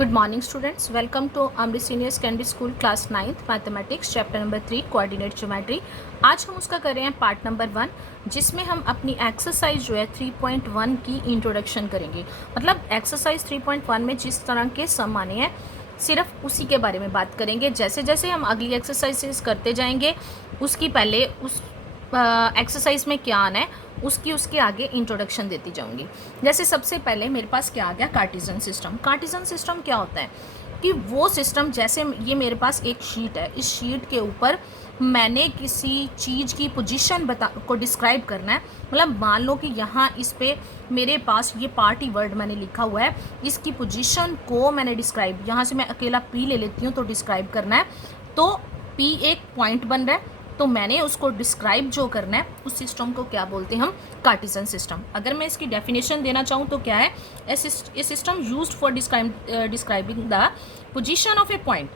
Good morning students, welcome to Amrit Senior Secondary School class 9th mathematics chapter number 3 coordinate geometry. आज हम उसका कर रहे हैं पार्ट नंबर 1, जिसमें हम अपनी एक्सरसाइज जो है 3.1 की इंट्रोडक्शन करेंगे। मतलब एक्सरसाइज 3.1 में जिस तरह के सम आने हैं सिर्फ उसी के बारे में बात करेंगे। जैसे जैसे हम अगली एक्सरसाइजेस करते जाएंगे उसकी पहले उस एक्सरसाइज में क्या आना है उसके आगे इंट्रोडक्शन देती जाऊंगी। जैसे सबसे पहले मेरे पास क्या आ गया, कार्टेशियन सिस्टम। कार्टेशियन सिस्टम क्या होता है कि वो सिस्टम, जैसे ये मेरे पास एक शीट है, इस शीट के ऊपर मैंने किसी चीज़ की पोजीशन को डिस्क्राइब करना है। मतलब मान लो कि यहाँ इस पे मेरे पास ये पार्टी वर्ड मैंने लिखा हुआ है, इसकी पोजीशन को मैंने डिस्क्राइब, यहाँ से मैं अकेला पी ले लेती हूँ तो डिस्क्राइब करना है। तो पी एक पॉइंट बन रहा है, तो मैंने उसको डिस्क्राइब जो करना है उस सिस्टम को क्या बोलते हैं हम, कार्टेशियन सिस्टम। अगर मैं इसकी डेफिनेशन देना चाहूँ तो क्या है, a system used for describing the position of a point.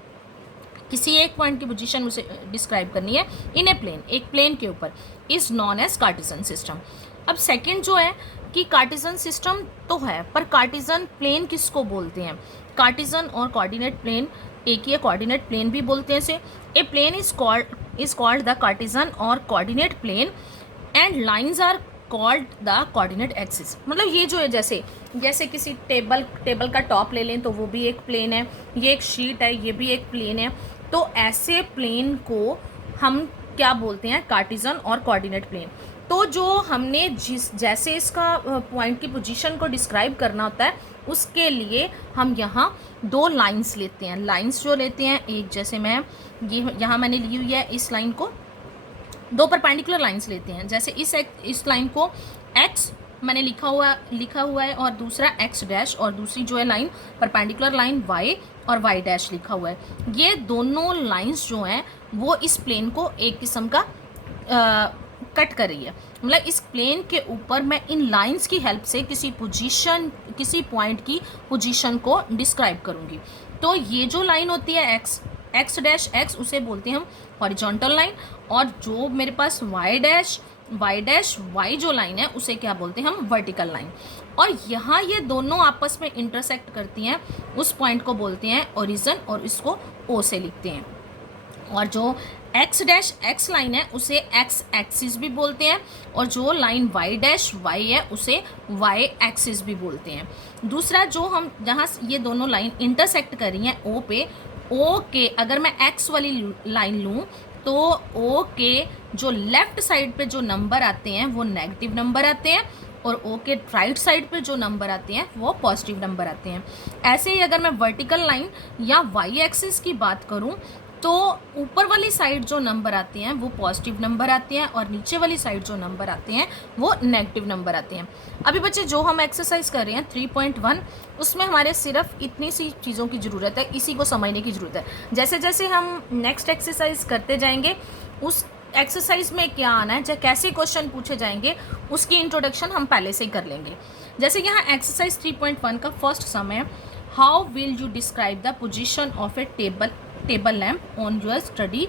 किसी एक पॉइंट की पोजीशन उसे डिस्क्राइब करनी है इन ए प्लेन, एक प्लेन के ऊपर, is known as cartesian system. अब सेकेंड जो है कि कार्टेशियन सिस्टम तो है, पर कार्टेशियन प्लेन किसको बोलते हैं? कार्टेशियन और कोऑर्डिनेट प्लेन एक ही है, कोऑर्डिनेट प्लेन भी बोलते हैं इसे। A plane is called the Cartesian और coordinate plane and lines are called the coordinate axis. मतलब ये जो है, जैसे किसी टेबल का टॉप ले लें तो वो भी एक प्लेन है, ये एक शीट है, ये भी एक प्लेन है। तो ऐसे प्लेन को हम क्या बोलते हैं, कार्टेशियन और कोऑर्डिनेट प्लेन। तो जो हमने जैसे इसका पॉइंट की पोजीशन को डिस्क्राइब करना होता है उसके लिए हम यहाँ दो लाइंस लेते हैं। लाइंस जो लेते हैं, एक जैसे मैं ये यहाँ मैंने ली हुई है, इस लाइन को दो परपेंडिकुलर लाइंस लेते हैं। जैसे इस लाइन को x मैंने लिखा हुआ है और दूसरा x डैश, और दूसरी जो है लाइन परपेंडिकुलर लाइन y और y डैश लिखा हुआ है। ये दोनों लाइंस जो हैं वो इस प्लेन को एक किस्म का कट कर रही है। मतलब इस प्लेन के ऊपर मैं इन लाइंस की हेल्प से किसी पॉइंट की पोजीशन को डिस्क्राइब करूँगी। तो ये जो लाइन होती है एक्स डैश एक्स, उसे बोलते हैं हम हॉरिजॉन्टल लाइन, और जो मेरे पास वाई डैश वाई जो लाइन है उसे क्या बोलते हैं हम, वर्टिकल लाइन। और यहाँ ये दोनों आपस में इंटरसेक्ट करती हैं, उस पॉइंट को बोलते हैं ओरिजिन, और इसको ओ से लिखते हैं। और जो एक्स डैश एक्स लाइन है उसे एक्स एक्सिस भी बोलते हैं, और जो लाइन वाई डैश वाई है उसे वाई एक्सिस भी बोलते हैं। दूसरा जो हम जहाँ ये दोनों लाइन इंटरसेक्ट कर रही हैं ओ पे, ओ के अगर मैं एक्स वाली लाइन लूँ तो ओ के जो लेफ्ट साइड पे जो नंबर आते हैं वो नेगेटिव नंबर आते हैं, और ओ के राइट साइड पे जो नंबर आते हैं वो पॉजिटिव नंबर आते हैं। ऐसे ही अगर मैं वर्टिकल लाइन या वाई एक्सिस की बात करूँ तो ऊपर वाली साइड जो नंबर आते हैं वो पॉजिटिव नंबर आते हैं, और नीचे वाली साइड जो नंबर आते हैं वो नेगेटिव नंबर आते हैं। अभी बच्चे जो हम एक्सरसाइज कर रहे हैं 3.1, उसमें हमारे सिर्फ इतनी सी चीज़ों की ज़रूरत है, इसी को समझने की ज़रूरत है। जैसे जैसे हम नेक्स्ट एक्सरसाइज करते जाएंगे उस एक्सरसाइज में क्या आना है, चाहे कैसे क्वेश्चन पूछे जाएंगे उसकी इंट्रोडक्शन हम पहले से ही कर लेंगे। जैसे यहाँ एक्सरसाइज 3.1 का फर्स्ट सम है, how will you describe the position of a table lamp on your study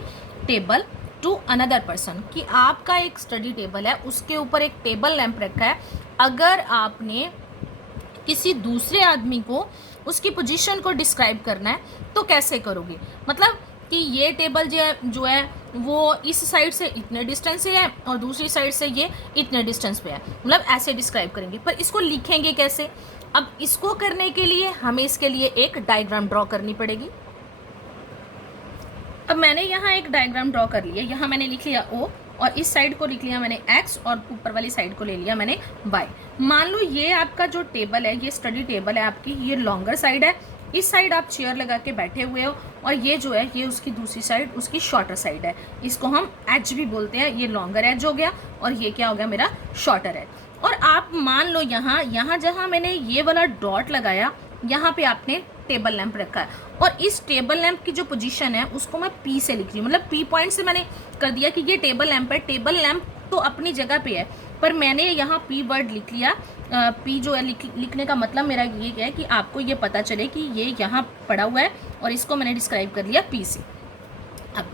table to another person. कि आपका एक स्टडी टेबल है, उसके ऊपर एक टेबल लैम्प रखा है, अगर आपने किसी दूसरे आदमी को उसकी पोजीशन को डिस्क्राइब करना है तो कैसे करोगे। मतलब कि ये टेबल जो है वो इस साइड से इतने डिस्टेंस से है और दूसरी साइड से ये इतने डिस्टेंस पे है, मतलब ऐसे डिस्क्राइब करेंगे। पर इसको लिखेंगे कैसे? अब इसको करने के लिए हमें इसके लिए एक डायग्राम ड्रॉ करनी पड़ेगी। अब मैंने यहाँ एक डायग्राम ड्रॉ कर लिया, यहाँ मैंने लिख लिया O, और इस साइड को लिख लिया मैंने X, और ऊपर वाली साइड को ले लिया मैंने Y। मान लो ये आपका जो टेबल है, ये स्टडी टेबल है आपकी, ये लॉन्गर साइड है, इस साइड आप चेयर लगा के बैठे हुए हो, और ये जो है ये उसकी दूसरी साइड, उसकी शॉर्टर साइड है, इसको हम एज भी बोलते हैं। ये लॉन्गर एज हो गया और ये क्या हो गया, मेरा शॉर्टर एज। और आप मान लो यहाँ जहाँ मैंने ये वाला डॉट लगाया, यहाँ पे आपने टेबल लैंप रखा है, और इस टेबल लैंप की जो पोजीशन है उसको मैं P से लिख रही हूँ। मतलब P पॉइंट से मैंने कर दिया कि ये टेबल लैंप है। टेबल लैंप तो अपनी जगह पे है, पर मैंने यहाँ P वर्ड लिख लिया। P जो है लिखने का मतलब मेरा ये है कि आपको ये पता चले कि ये यहाँ पड़ा हुआ है, और इसको मैंने डिस्क्राइब कर लिया P से। अब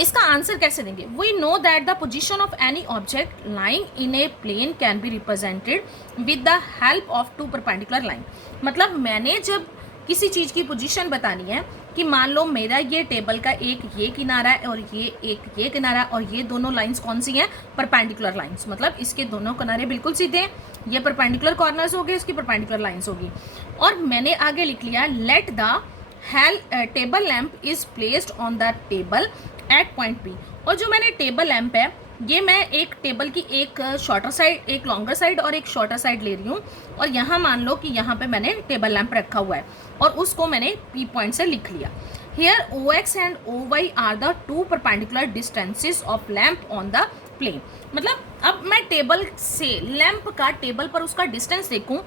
इसका आंसर कैसे देंगे? We know that the position of any object lying in a plane can be represented with the help of two perpendicular line. मतलब मैंने जब किसी चीज़ की पोजीशन बतानी है कि मान लो मेरा ये टेबल का एक ये किनारा है और ये किनारा, और ये दोनों लाइंस कौन सी हैं, परपेंडिकुलर लाइंस, मतलब इसके दोनों किनारे बिल्कुल सीधे हैं, ये परपेंडिकुलर कॉर्नर्स हो गए, इसकी परपेंडिकुलर लाइंस होगी। और मैंने आगे लिख लिया let the table lamp is placed on the table at point P. और जो मैंने टेबल लैम्प है ये मैं एक टेबल की एक शॉर्टर साइड, एक लॉन्गर साइड और एक शॉर्टर साइड ले रही हूँ, और यहाँ मान लो कि यहाँ पे मैंने टेबल लैम्प रखा हुआ है और उसको मैंने पी पॉइंट से लिख लिया। Here O X and O Y are the two perpendicular distances of lamp on the plane. मतलब अब मैं टेबल से लैम्प का टेबल पर उसका डिस्टेंस देखूँ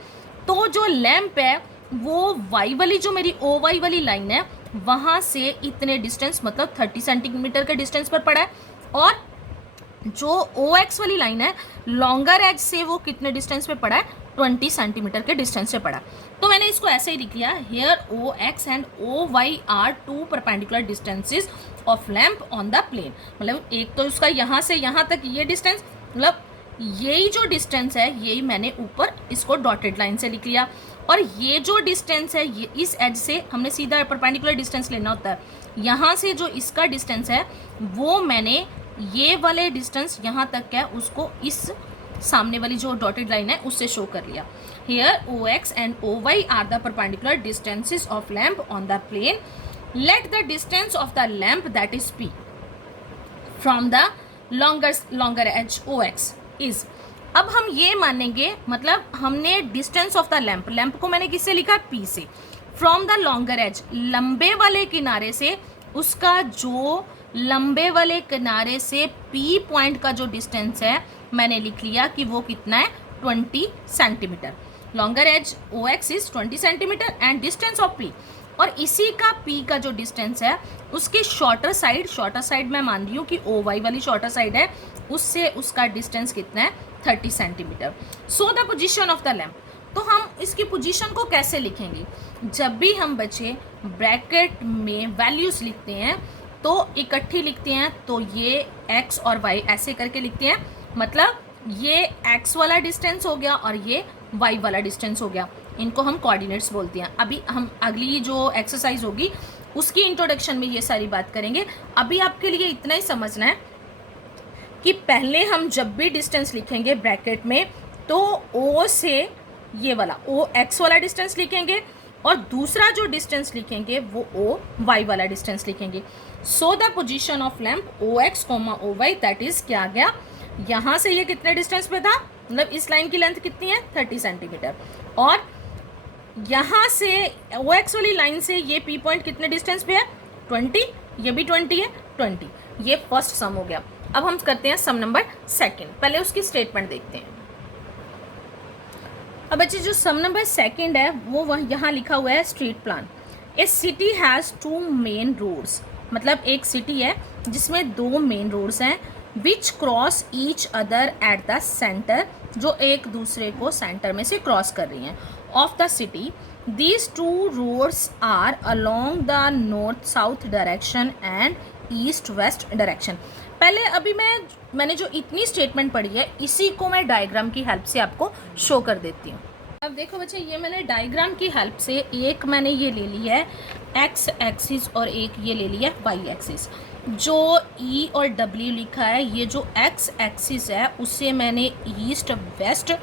तो जो लैम्प है वो वाई वाली, जो मेरी ओ वाई वाली लाइन है वहाँ से इतने डिस्टेंस मतलब 30 सेंटीमीटर के डिस्टेंस पर पड़ा है, और जो ओ एक्स वाली लाइन है लॉन्गर एज से वो कितने डिस्टेंस पे पड़ा है, 20 सेंटीमीटर के डिस्टेंस से पड़ा। तो मैंने इसको ऐसे ही लिख लिया, here O X and O Y are two perpendicular distances of lamp on the plane. मतलब एक तो उसका यहाँ से यहाँ तक ये डिस्टेंस, मतलब यही जो डिस्टेंस है यही मैंने ऊपर इसको डॉटेड लाइन से लिख लिया, और ये जो डिस्टेंस है ये इस एज से हमने सीधा परपेंडिकुलर डिस्टेंस लेना होता है, यहाँ से जो इसका डिस्टेंस है वो मैंने ये वाले डिस्टेंस यहाँ तक है उसको इस सामने वाली जो डॉटेड लाइन है उससे शो कर लिया। Here O X and O Y are the perpendicular distances of lamp on the plane. Let the distance of the lamp that is P from the longer edge O X is. अब हम ये मानेंगे, मतलब हमने distance of the lamp, lamp को मैंने किससे लिखा, पी से, फ्रॉम द लॉन्गर एज, लंबे वाले किनारे से, उसका जो लंबे वाले किनारे से पी पॉइंट का जो डिस्टेंस है मैंने लिख लिया कि वो कितना है, 20 centimetre. Longer edge O X is 20 centimetre and distance of P, और इसी का पी का जो डिस्टेंस है उसके शॉर्टर साइड मैं मान रही हूँ कि ओ वाई वाली शॉर्टर साइड है, उससे उसका डिस्टेंस कितना है, 30 centimetre. So the position of the lamp. तो हम इसकी पोजीशन को कैसे लिखेंगे, जब भी हम बच्चे ब्रैकेट में वैल्यूज़ लिखते हैं तो इकट्ठी लिखते हैं, तो ये x और y ऐसे करके लिखते हैं, मतलब ये x वाला डिस्टेंस हो गया और ये y वाला डिस्टेंस हो गया, इनको हम कोऑर्डिनेट्स बोलते हैं। अभी हम अगली जो एक्सरसाइज होगी उसकी इंट्रोडक्शन में ये सारी बात करेंगे। अभी आपके लिए इतना ही समझना है कि पहले हम जब भी डिस्टेंस लिखेंगे ब्रैकेट में तो O से ये वाला ओ एक्स वाला डिस्टेंस लिखेंगे, और दूसरा जो डिस्टेंस लिखेंगे वो ओ वाई वाला डिस्टेंस लिखेंगे। So the position of lamp O X comma O Y that is क्या आ गया, यहाँ से ये कितने डिस्टेंस पे था, मतलब इस लाइन की लेंथ कितनी है, 30 सेंटीमीटर, और यहाँ से ओ एक्स वाली लाइन से ये पी पॉइंट कितने डिस्टेंस पे है, 20, ये भी 20 है, 20। ये फर्स्ट सम हो गया। अब हम करते हैं सम नंबर सेकेंड, पहले उसकी स्टेटमेंट देखते हैं। अब बच्चे जो सम नंबर सेकंड है वो यहाँ लिखा हुआ है street plan. A city has 2 main roads, मतलब एक सिटी है जिसमें 2 मेन रोड्स हैं, which cross each other at the centre, जो एक दूसरे को सेंटर में से क्रॉस कर रही हैं, of the city. These 2 roads are along the north south direction and east west direction. पहले अभी मैंने जो इतनी स्टेटमेंट पढ़ी है इसी को मैं डायग्राम की हेल्प से आपको शो कर देती हूँ। अब देखो बच्चे, ये मैंने डायग्राम की हेल्प से एक मैंने ये ले ली है एक्स एक्सिस और एक ये ले लिया है वाई एक्सिस। जो ई और डब्ल्यू लिखा है, ये जो एक्स एक्सिस है उससे मैंने ईस्ट वेस्ट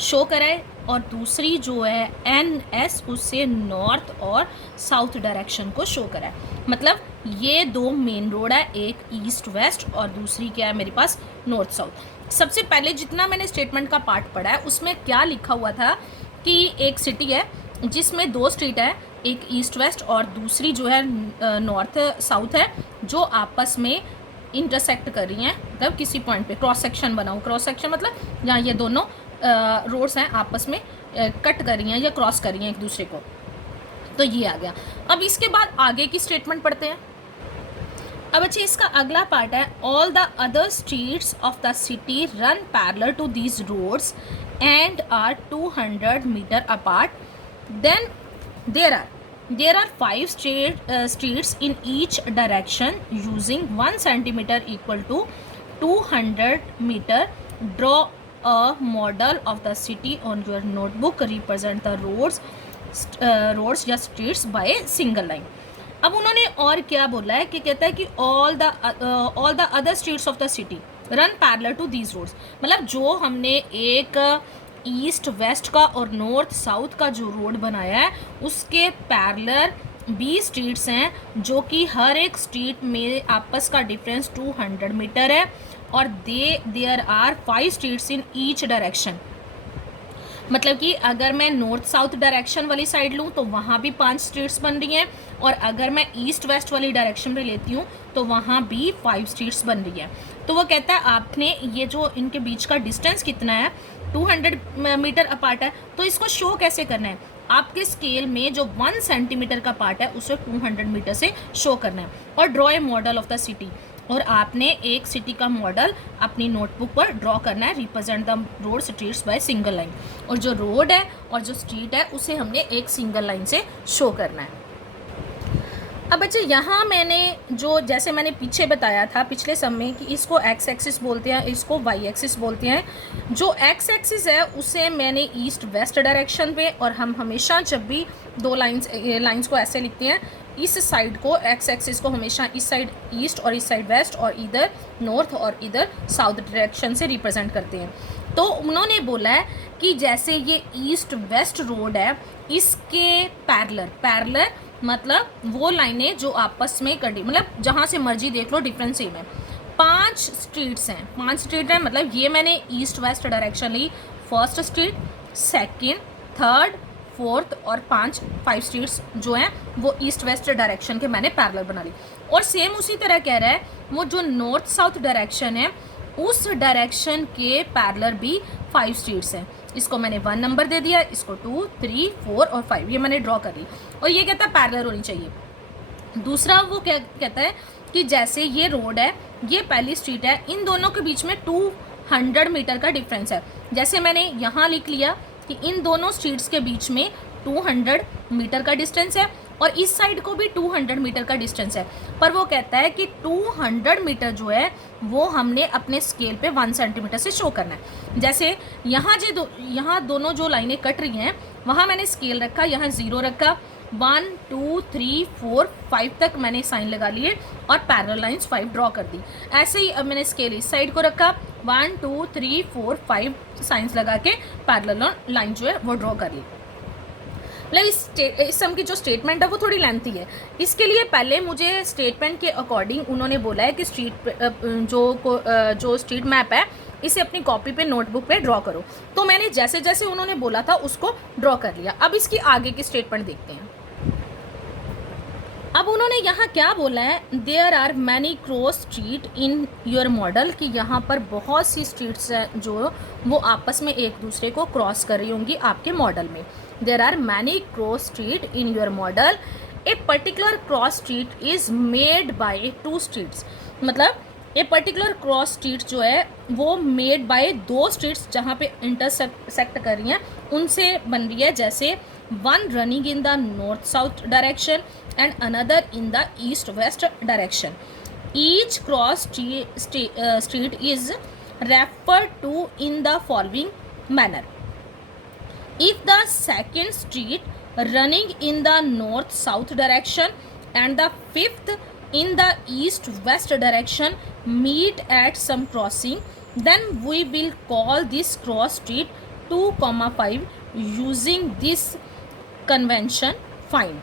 शो करा है, और दूसरी जो है एन एस उससे नॉर्थ और साउथ डायरेक्शन को शो करा है। मतलब ये 2 मेन रोड है, एक ईस्ट वेस्ट और दूसरी क्या है मेरे पास, नॉर्थ साउथ। सबसे पहले जितना मैंने स्टेटमेंट का पार्ट पढ़ा है उसमें क्या लिखा हुआ था कि एक सिटी है जिसमें 2 स्ट्रीट है, एक ईस्ट वेस्ट और दूसरी जो है नॉर्थ साउथ है, जो आपस में इंटरसेक्ट कर रही हैं, मतलब किसी पॉइंट पे क्रॉस सेक्शन बनाओ। क्रॉस सेक्शन मतलब जहाँ ये दोनों रोड्स हैं आपस में कट कर रही हैं या क्रॉस कर रही हैं एक दूसरे को, तो ये आ गया। अब इसके बाद आगे की स्टेटमेंट पढ़ते हैं। अब अच्छे इसका अगला पार्ट है, all the other streets of the city run parallel to these roads and are 200 metre apart, then there are 5 streets in each direction using 1 centimeter equal to 200 meter. Draw a model of the city on your notebook, represent the roads या streets by single line. अब उन्होंने और क्या बोला है कि कहता है कि all the other streets of the city run parallel to these roads. मतलब जो हमने एक ईस्ट वेस्ट का और नॉर्थ साउथ का जो रोड बनाया है उसके पैरेलल 20 स्ट्रीट्स हैं, जो कि हर एक स्ट्रीट में आपस का डिफरेंस 200 मीटर है, और there are 5 streets in each direction. मतलब कि अगर मैं नॉर्थ साउथ डायरेक्शन वाली साइड लूँ तो वहाँ भी 5 स्ट्रीट्स बन रही हैं, और अगर मैं ईस्ट वेस्ट वाली डायरेक्शन में लेती हूँ तो वहाँ भी 5 स्ट्रीट्स बन रही है। तो वो कहता है आपने ये जो इनके बीच का डिस्टेंस कितना है, 200 मीटर अपार्ट है, तो इसको शो कैसे करना है? आपके स्केल में जो 1 सेंटीमीटर का पार्ट है उसे 200 मीटर से शो करना है। और draw a model of the city, और आपने एक सिटी का मॉडल अपनी नोटबुक पर ड्रॉ करना है, represent the road streets by single line. और जो रोड है और जो स्ट्रीट है उसे हमने एक सिंगल लाइन से शो करना है। अब बच्चे यहाँ मैंने जो जैसे मैंने पीछे बताया था पिछले सम में कि इसको एक्स एक्सिस बोलते हैं, इसको वाई एक्सिस बोलते हैं। जो एक्स एक्सिस है उसे मैंने ईस्ट वेस्ट डायरेक्शन पे, और हम हमेशा जब भी दो लाइंस को ऐसे लिखते हैं, इस साइड को एक्स एक्सिस को हमेशा इस साइड ईस्ट और इस साइड वेस्ट और इधर नॉर्थ और इधर साउथ डायरेक्शन से रिप्रेजेंट करते हैं। तो उन्होंने बोला है कि जैसे ये ईस्ट वेस्ट रोड है इसके पैरेलल मतलब वो लाइनें जो आपस में मतलब जहाँ से मर्जी देख लो डिफरेंस सेम है। 5 स्ट्रीट्स हैं, 5 स्ट्रीट हैं, मतलब ये मैंने ईस्ट वेस्ट डायरेक्शन ली, first street, second, third, fourth और 5 स्ट्रीट्स जो हैं वो ईस्ट वेस्ट डायरेक्शन के मैंने पैरेलल बना ली। और सेम उसी तरह कह रहा है वो जो नॉर्थ साउथ डायरेक्शन है उस डायरेक्शन के पैरेलल भी 5 स्ट्रीट्स हैं। इसको मैंने 1 नंबर दे दिया, इसको 2, 3, 4 और 5 ये मैंने ड्रॉ कर ली। और ये कहता है पैरेलल होनी चाहिए। दूसरा वो क्या कहता है कि जैसे ये रोड है, ये पहली स्ट्रीट है, इन दोनों के बीच में 200 मीटर का डिफरेंस है। जैसे मैंने यहाँ लिख लिया कि इन दोनों स्ट्रीट्स के बीच में 200 मीटर का डिस्टेंस है, और इस साइड को भी 200 मीटर का डिस्टेंस है। पर वो कहता है कि 200 मीटर जो है वो हमने अपने स्केल पे 1 सेंटीमीटर से शो करना है। जैसे यहाँ दोनों जो लाइनें कट रही हैं वहाँ मैंने स्केल रखा, यहाँ 0 रखा, 1 2 3 4 5 तक मैंने साइन लगा लिए और पैरेलल लाइंस 5 ड्रॉ कर दी। ऐसे ही अब मैंने स्केल इस साइड को रखा, 1 2 3 4 5 साइंस लगा के पैरेलल लाइन जो है वो ड्रॉ कर ली। मतलब इस सम की जो स्टेटमेंट है वो थोड़ी लेंथी है। इसके लिए पहले मुझे स्टेटमेंट के अकॉर्डिंग उन्होंने बोला है कि जो स्ट्रीट मैप है इसे अपनी कॉपी पे नोटबुक पे ड्रॉ करो। तो मैंने जैसे जैसे उन्होंने बोला था उसको ड्रॉ कर लिया। अब इसकी आगे की स्टेटमेंट देखते हैं। अब उन्होंने यहाँ क्या बोला है, there are many cross street in your model, कि यहाँ पर बहुत सी स्ट्रीट्स हैं जो वो आपस में एक दूसरे को क्रॉस कर रही होंगी आपके मॉडल में। There are many cross street in your model, a particular cross street is made by 2 streets. मतलब ए पर्टिकुलर क्रॉस स्ट्रीट जो है वो मेड बाय 2 स्ट्रीट्स जहाँ पे इंटरसेक्ट कर रही हैं उनसे बन रही है। जैसे one running in the north south direction and another in the east west direction. Each cross street is referred to in the following manner. If the second street running in the north south direction and the fifth in the east west direction meet at some crossing, then we will call this cross street 2, 5 using this convention find.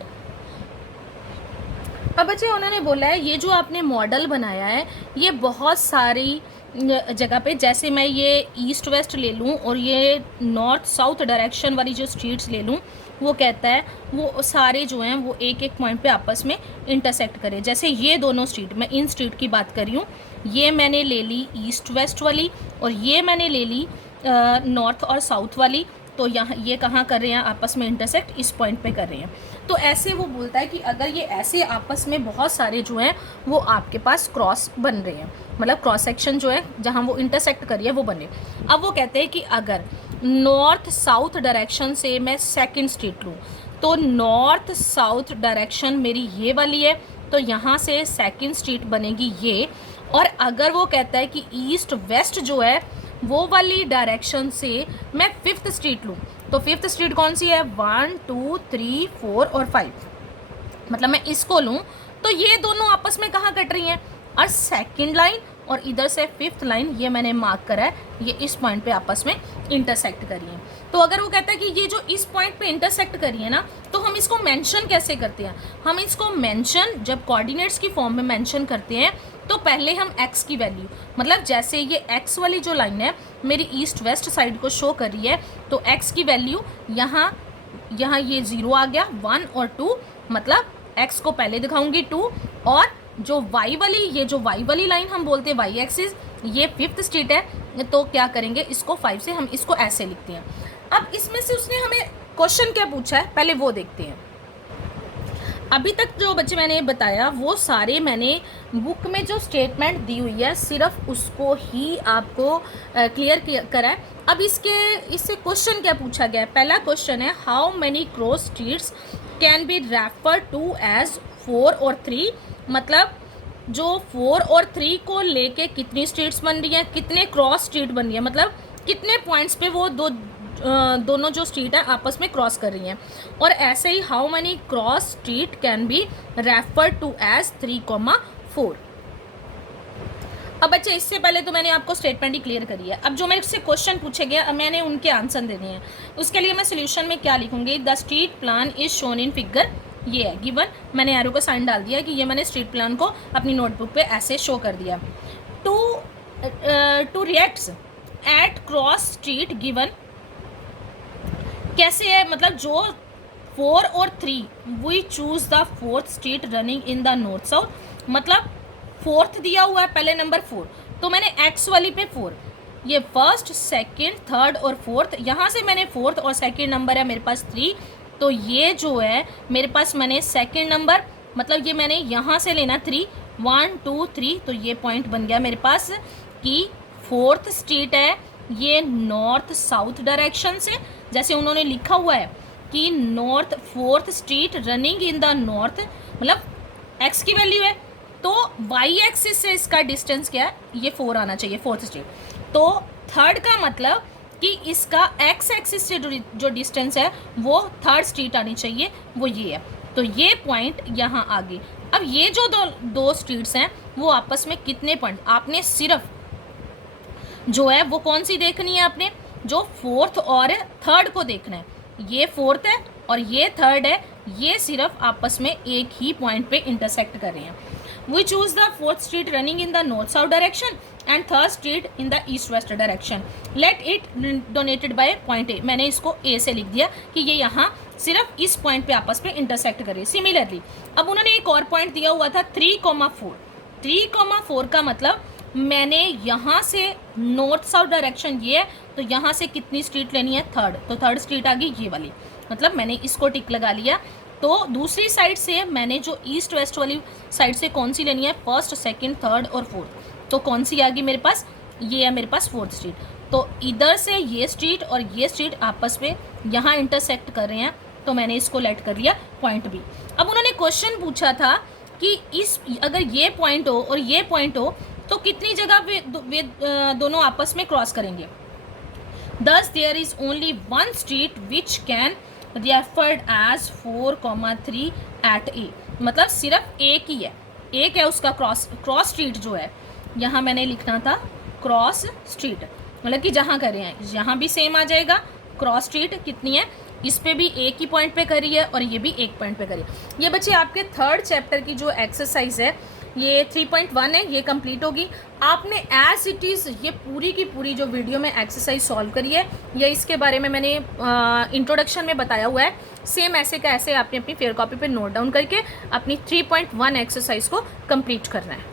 अब बच्चे उन्होंने बोला है ये जो आपने model बनाया है ये बहुत सारी जगह पे, जैसे मैं ये ईस्ट वेस्ट ले लूँ और ये नॉर्थ साउथ डायरेक्शन वाली जो स्ट्रीट्स ले लूँ, वो कहता है वो सारे जो हैं वो एक एक पॉइंट पे आपस में इंटरसेक्ट करें। जैसे ये दोनों स्ट्रीट, मैं इन स्ट्रीट की बात कर रही हूँ, ये मैंने ले ली ईस्ट वेस्ट वाली और ये मैंने ले ली नॉर्थ और साउथ वाली। तो यहाँ ये कहाँ कर रहे हैं आपस में इंटरसेक्ट, इस पॉइंट पे कर रहे हैं। तो ऐसे वो बोलता है कि अगर ये ऐसे आपस में बहुत सारे जो हैं वो आपके पास क्रॉस बन रहे हैं, मतलब क्रॉस सेक्शन जो है जहाँ वो इंटरसेक्ट कर रही है वो बने। अब वो कहते हैं कि अगर नॉर्थ साउथ डायरेक्शन से मैं सेकंड स्ट्रीट लूँ तो नॉर्थ साउथ डायरेक्शन मेरी ये वाली है, तो यहाँ से सेकंड स्ट्रीट बनेगी ये। और अगर वो कहता है कि ईस्ट वेस्ट जो है वो वाली डायरेक्शन से मैं फिफ्थ स्ट्रीट लूँ, तो फिफ्थ स्ट्रीट कौन सी है, 1 2 3 4 और 5, मतलब मैं इसको लूँ तो ये दोनों आपस में कहाँ कट रही हैं, और सेकंड लाइन और इधर से फिफ्थ लाइन ये मैंने मार्क करा है, ये इस पॉइंट पे आपस में इंटरसेक्ट करी है। तो अगर वो कहता है कि ये जो इस पॉइंट पे इंटरसेक्ट करी है ना, तो हम इसको मेंशन कैसे करते हैं, हम इसको मेंशन जब कोऑर्डिनेट्स की फॉर्म में मेंशन करते हैं तो पहले हम x की वैल्यू, मतलब जैसे ये x वाली जो लाइन है मेरी ईस्ट वेस्ट साइड को शो कर रही है, तो x की वैल्यू यहाँ ये 0 आ गया, 1 और 2, मतलब x को पहले दिखाऊंगी 2, और जो y वाली लाइन हम बोलते हैं y एक्सिस, ये फिफ्थ स्ट्रीट है, तो क्या करेंगे, इसको 5 से हम इसको ऐसे लिखते हैं। अब इसमें से उसने हमें क्वेश्चन क्या पूछा है पहले वो देखते हैं। अभी तक जो बच्चे मैंने बताया वो सारे मैंने बुक में जो स्टेटमेंट दी हुई है सिर्फ उसको ही आपको क्लियर करा है। अब इससे क्वेश्चन क्या पूछा गया है, पहला क्वेश्चन है how many cross streets can be refer to as 4 और 3, मतलब जो 4 और 3 को लेके कितनी स्ट्रीट्स बन रही हैं, कितने क्रॉस स्ट्रीट बन रही है, मतलब कितने पॉइंट्स पे वो दोनों जो स्ट्रीट है आपस में क्रॉस कर रही हैं। और ऐसे ही how many cross street can be refer to as 3,4। अब बच्चे इससे पहले तो मैंने आपको स्टेटमेंट ही क्लियर करी है। अब जो मेरे से क्वेश्चन पूछे गए अब मैंने उनके आंसर देने हैं। उसके लिए मैं सोल्यूशन में क्या लिखूंगी, the street plan is shown in figure, ये है गिवन, मैंने एरो का साइन डाल दिया कि ये मैंने स्ट्रीट प्लान को अपनी नोटबुक पे ऐसे शो कर दिया। To reacts at cross street given कैसे है, मतलब जो 4 और 3 we choose the fourth street running in the north south, मतलब फोर्थ दिया हुआ है पहले नंबर 4, तो मैंने एक्स वाली पे 4, ये फर्स्ट सेकंड थर्ड और फोर्थ, यहाँ से मैंने फोर्थ और सेकंड नंबर है मेरे पास 3, तो ये जो है मेरे पास मैंने सेकंड नंबर, मतलब ये मैंने यहाँ से लेना 3, 1 2 3, तो ये पॉइंट बन गया मेरे पास कि फोर्थ स्ट्रीट है ये नॉर्थ साउथ डायरेक्शन से, जैसे उन्होंने लिखा हुआ है कि north fourth street running in the north, मतलब एक्स की वैल्यू है तो वाई एक्सिस से इसका डिस्टेंस क्या है, ये 4 आना चाहिए फोर्थ स्ट्रीट। तो थर्ड का मतलब कि इसका एक्स एक्सिस से जो डिस्टेंस है वो थर्ड स्ट्रीट आनी चाहिए, वो ये है, तो ये पॉइंट यहाँ आ गई। अब ये जो दो स्ट्रीट्स हैं वो आपस में कितने पॉइंट, आपने सिर्फ जो है वो कौन सी देखनी है, आपने जो फोर्थ और थर्ड को देखना है, ये फोर्थ है और ये थर्ड है, ये सिर्फ आपस में एक ही पॉइंट पे इंटरसेक्ट कर रहे हैं। We choose the fourth street running in the north south direction and third street in the east west direction, let it donated by point A, मैंने इसको ए से लिख दिया कि ये यहाँ सिर्फ इस पॉइंट पे आपस में इंटरसेक्ट करे। सिमिलरली अब उन्होंने एक और पॉइंट दिया हुआ था 3,4, 3,4 का मतलब मैंने यहाँ से नॉर्थ साउथ डायरेक्शन ये है, तो यहाँ से कितनी स्ट्रीट लेनी है, थर्ड, तो थर्ड स्ट्रीट आ गई ये वाली, मतलब मैंने इसको टिक लगा लिया। तो दूसरी साइड से मैंने जो ईस्ट वेस्ट वाली साइड से कौन सी लेनी है, फर्स्ट सेकंड थर्ड और फोर्थ, तो कौन सी आ गई मेरे पास, ये है मेरे पास फोर्थ स्ट्रीट। तो इधर से ये स्ट्रीट और ये स्ट्रीट आपस में यहाँ इंटरसेक्ट कर रहे हैं, तो मैंने इसको लेट कर लिया पॉइंट बी। अब उन्होंने क्वेश्चन पूछा था कि इस अगर ये पॉइंट हो और ये पॉइंट हो तो कितनी जगह वे दोनों आपस में क्रॉस करेंगे। Thus there is only one street which can referred as 4,3 at A, मतलब सिर्फ एक ही है, एक है उसका क्रॉस स्ट्रीट जो है, यहाँ मैंने लिखना था क्रॉस स्ट्रीट, मतलब कि जहाँ कर रहे हैं यहाँ भी सेम आ जाएगा, क्रॉस स्ट्रीट कितनी है, इस पे भी एक ही पॉइंट पे करी है और ये भी एक पॉइंट पे करी है। ये बच्चे आपके थर्ड चैप्टर की जो एक्सरसाइज है ये 3.1 है, ये कंप्लीट होगी। आपने एज इट इज़ ये पूरी की पूरी जो वीडियो में एक्सरसाइज सॉल्व करी है या इसके बारे में मैंने इंट्रोडक्शन में बताया हुआ है, सेम ऐसे का ऐसे आपने अपनी फेयर कॉपी पे नोट डाउन करके अपनी 3.1 एक्सरसाइज को कंप्लीट करना है।